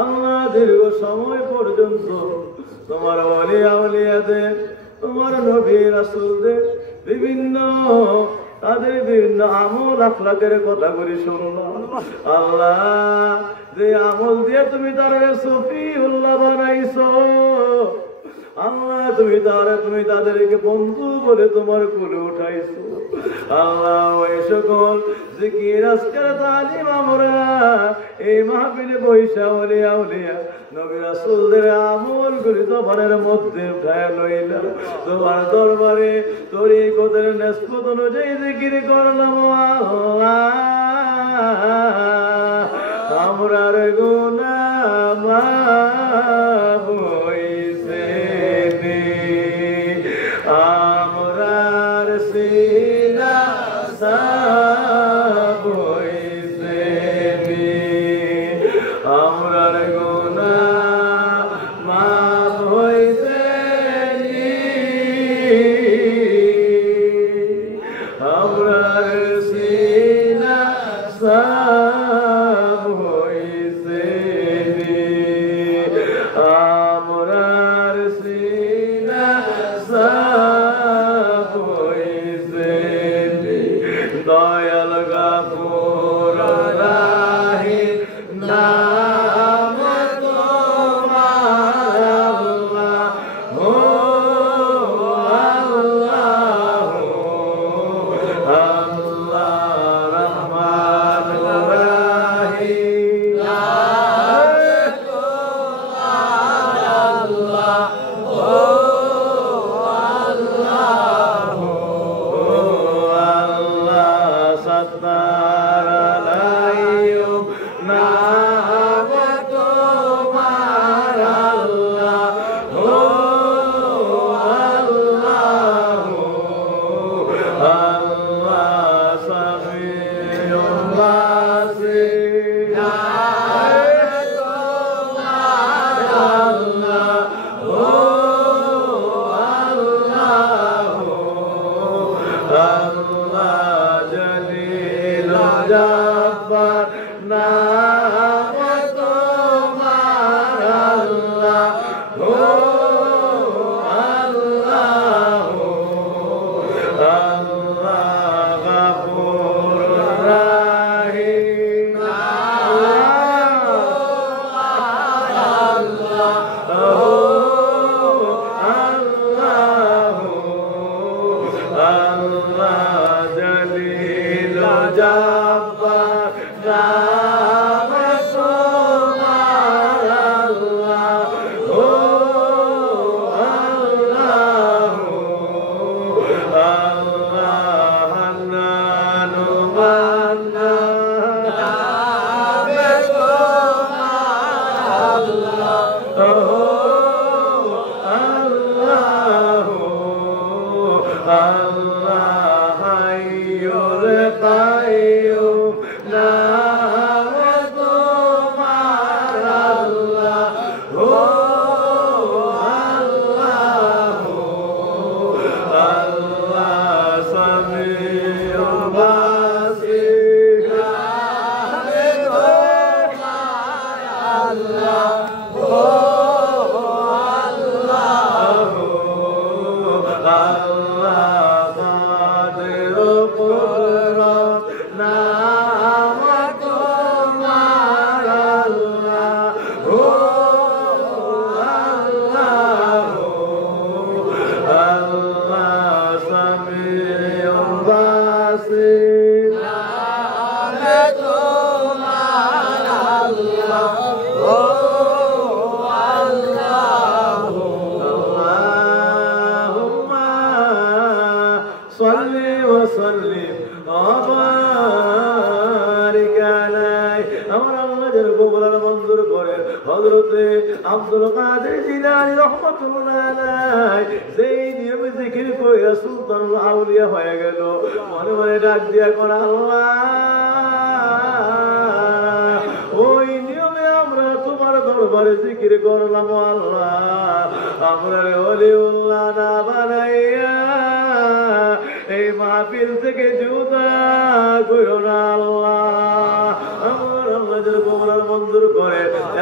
আল্লাহ দীর্ঘ সময় পর্যন্ত তোমার ওলিয়া উলিয়াদের, তোমার নবী রাসূলদের বিভিন্ন তাদের বিভিন্ন আমল আখলাকের কথা করে শুনলাম। আল্লাহ যে আমল দিয়ে তুমি তার সফিউল্লাহ বানাইছো, আল্লাহ তুমি তাদেরকে বন্ধু বলে তোমার কোলে উঠাইছো। আল্লাহ ওই সকল জিকির আজকার তালিম আমরা এই মাহফিলে বৈশা উলিয়া উলিয়া নবী রাসূলদের আমলগুলি জবানের মধ্যে উঠায় লইলাম, তোমার দরবারে তরিকতের নিসবত অনুযায়ী জিকির করলাম। আল্লাহ আমরার গুনাহ মাফ হইছে, আমরার সিনা সাফ হইছে, আমরার গুনাহ মাফ হইছে, আমরার সিনা সাফ হইছে, আমরার সিনা সাফ হইছে। দয়াল গাফুর রাহিম নাম তোমার আল্লাহ, ও আল্লাহ, আল্লাহ রহমান রাহিম নাম তোমার আল্লাহ, ও সত্তার আলাইয়ুম নাম তোমার আল্লাহ, ও আল্লাহ, আল্লাহ সামিউল্লাহ জব্বার নাম তোমার আল্লাহ, ও আল্লাহ, আল্লাহ গাফুর রাহিম নাম তোমার আল্লাহ, ও আল্লাহ, আল্লাহ জলিল জব্বার নাম তোমার আল্লাহ, ও আল্লাহ, আল্লাহ হান্নান মান্নান নাম তোমার আল্লাহ, ও আল্লাহ, আল্লাহ হাইয়ুল কাইয়ুম নাম তোমার আল্লাহ, ও আল্লাহ, আল্লাহ সামিউল বাসির নাম তোমার আল্লাহ, ও আল্লাহ, আল্লাহ কাদের কুদরত নাম তোমার আল্লাহ, ও আল্লাহ, আল্লাহ সামিউল বাসির নাম তোমার আল্লাহ, ও আল্লাহ, আল্লাহুম্মা সাল্লি ওয়া সাল্লিম ওয়া বারিক আলাইহি। আমার আল্লাহ যেন কবুল মঞ্জুর করে হযরতে আব্দুল কাদের জিলানী রাহমাতুল্লাহ আলাইহি যেই নিয়মে জিকির কইরা সুলতানুল আউলিয়া হয়ে গেল, মনে মনে ডাক দিয়া কোন আল্লাহ ওই নিয়মে আমরা তোমার দরবারে জিকির করলাম। আল্লাহ আমরা ওলিউল্লাহ না বানাইয়া এই মাহফিল থেকে জুদা কইরো না। আল্লাহ আমার আল্লাহ যেন কবুল মঞ্জুর করে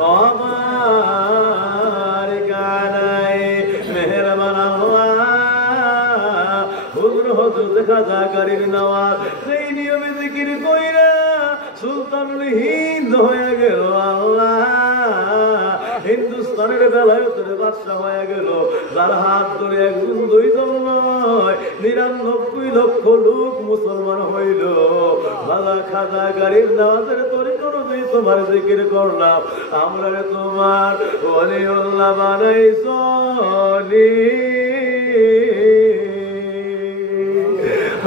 আমার কানাই মেহেরবান আল্লাহ হুজুর হযরত খাজা গাড়ির নওয়াজ সেই নিয়মে জিকির কইরা সুলতানুল হিন্দ হয়ে গেল আল্লাহ হিন্দুস্তানের বেলায়তের বাদশা হয়ে গেল যার হাত ধরে একজন দুইজন নয় ৯৯ লক্ষ লোক মুসলমান হইল বালা খাজা গাড়ির নওয়াজের তরিকর দুই তোমার জিকির করলাম আমরা তোমার ওলিউল্লাহ বানাইছ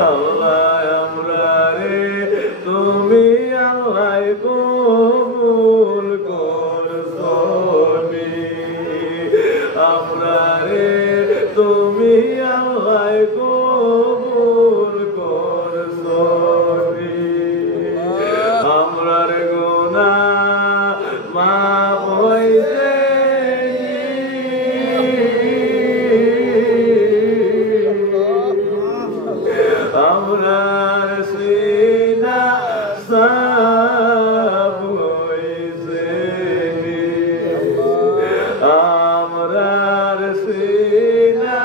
আল্লাহ আমরা রে তুমি আল্লাহ কবুল করছনি আমরা রে তুমি আল্লাহ কবুল করছনি আমরার গুনাহ মাফ হইছে আমরার সিনা সাফ হইছে আমরার সিনা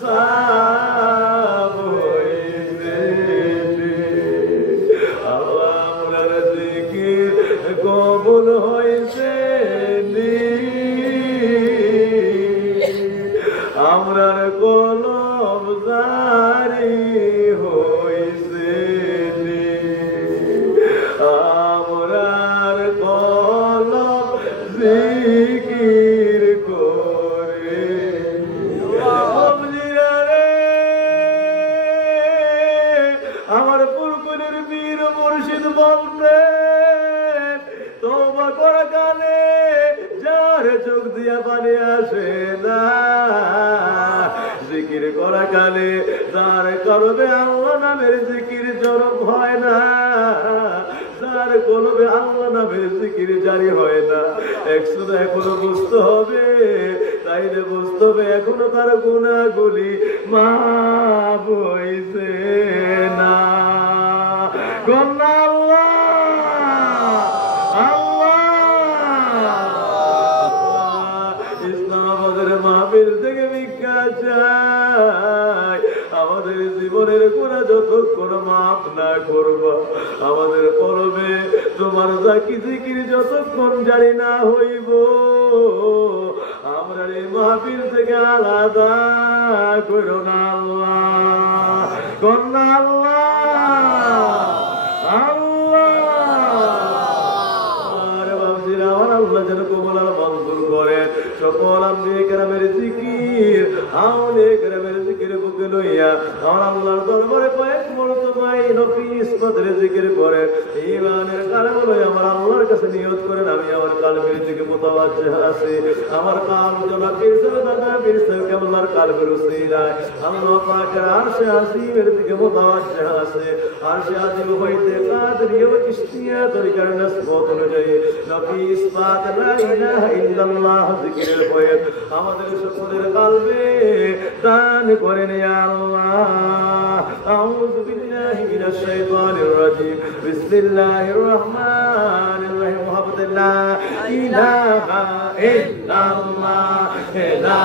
সাফ হইছে আমরার জিকির কবুল হইছে আমরার কলম জারি হইছে আমরার কলম জিকির করে আমার পুরকুলের বীর মুর্শিদ বলতেন তওবা করা কালে যার চোখ দিয়া পানি আসে না জিকির করা কালে যার করবে আল্লাহ নামের জিকির জড়ব হয় না যার কলবে আল্লাহ নামের জিকির জারি হয় না একশুধু এখনো বুঝতে হবে তাইলে বুঝতে হবে এখনো তার গুনাহগুলি মাফ হইছে না কন্যা আল্লাহ ইসলামাবাদের মাহফিল থেকে ভিক্ষা চাই আমাদের জীবনের গুনাহ যতক্ষণ মাফ না করবা আমাদের কলবে তোমার জাকি জিকির যতক্ষণ জারি না হইব আমরা এই মাহফিল থেকে আলাদা করো না আল্লাহ কন্যা আল্লাহ আল্লাহ যেন কবুল আর মঞ্জুর করেন সকল আম্বিয়া কেরামের জিকির আউলিয়া কেরামের জিকির বুকে লইয়া আমার আল্লাহর দরবারে কয়েক মরতবাই নবী ইসমাতের জিকির করেন ঈমানের কালাম লইয়া আমার আল্লাহর কাছে নিয়ত করেন আমি আমার কালবের দিকে মুতাওয়াজ্জিহ আছি আমার কালব জনাব পীরসাহেব দাদা পীরসাহেব কেবলার কালবের উসিলায় আল্লাহ পাকের আরশে আজিমের দিকে মুতাওয়াজ্জিহ আছে আরশে আজিম হইতে কাদরিয়া ও চিশতিয়া তরিকার নসবত অনুযায়ী নবী ইসমাত লা ইলাহা ইল্লাল্লাহ জিকিরের বয়ান আমাদের সকলের কালবে দান করেন ইয়া আল্লাহ আউযু বিল্লাহি মিনাশ শাইতানির রাজীম বিসমিল্লাহির রহমানির রহিম ওয়াহদাল্লা ইলাহা ইল্লাল্লাহ লা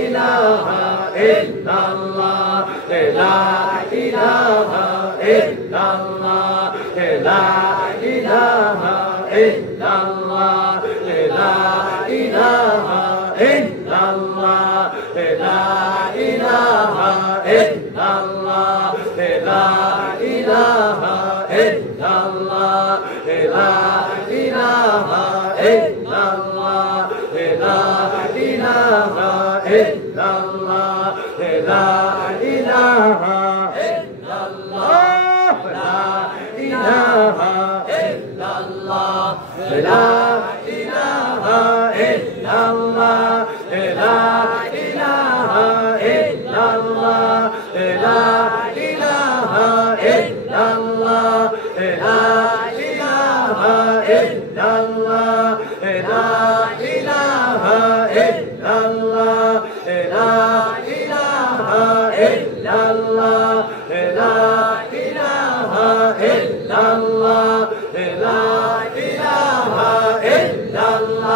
ইলাহা ইল্লাল্লাহ লা ইলাহা ইল্লাল্লাহ লা ইলাহা ইল্লাল্লাহ লা ইলাহা ইল্লাল্লাহ লা ইলাহা ইল্লাল্লাহ লা ইলাহা ইল্লাল্লাহ লা ইলাহা ইল্লাল্লাহ লা ইলাহা ইল্লাল্লাহ লা ইলাহা ইল্লাল্লাহ লা ইলাহা ইল্লাল্লাহ লা ইলাহা ইল্লাল্লাহ লা ইলাহা ইল্লাল্লাহ লা ইলাহা ইল্লাল্লাহ লা ইলাহা ইল্লাল্লাহ লা ইলাহা ইল্লাল্লাহ লা ইলাহা ইল্লাল্লাহ লা ইলাহা ইল্লাল্লাহ লা ইলাহা ইল্লাল্লাহ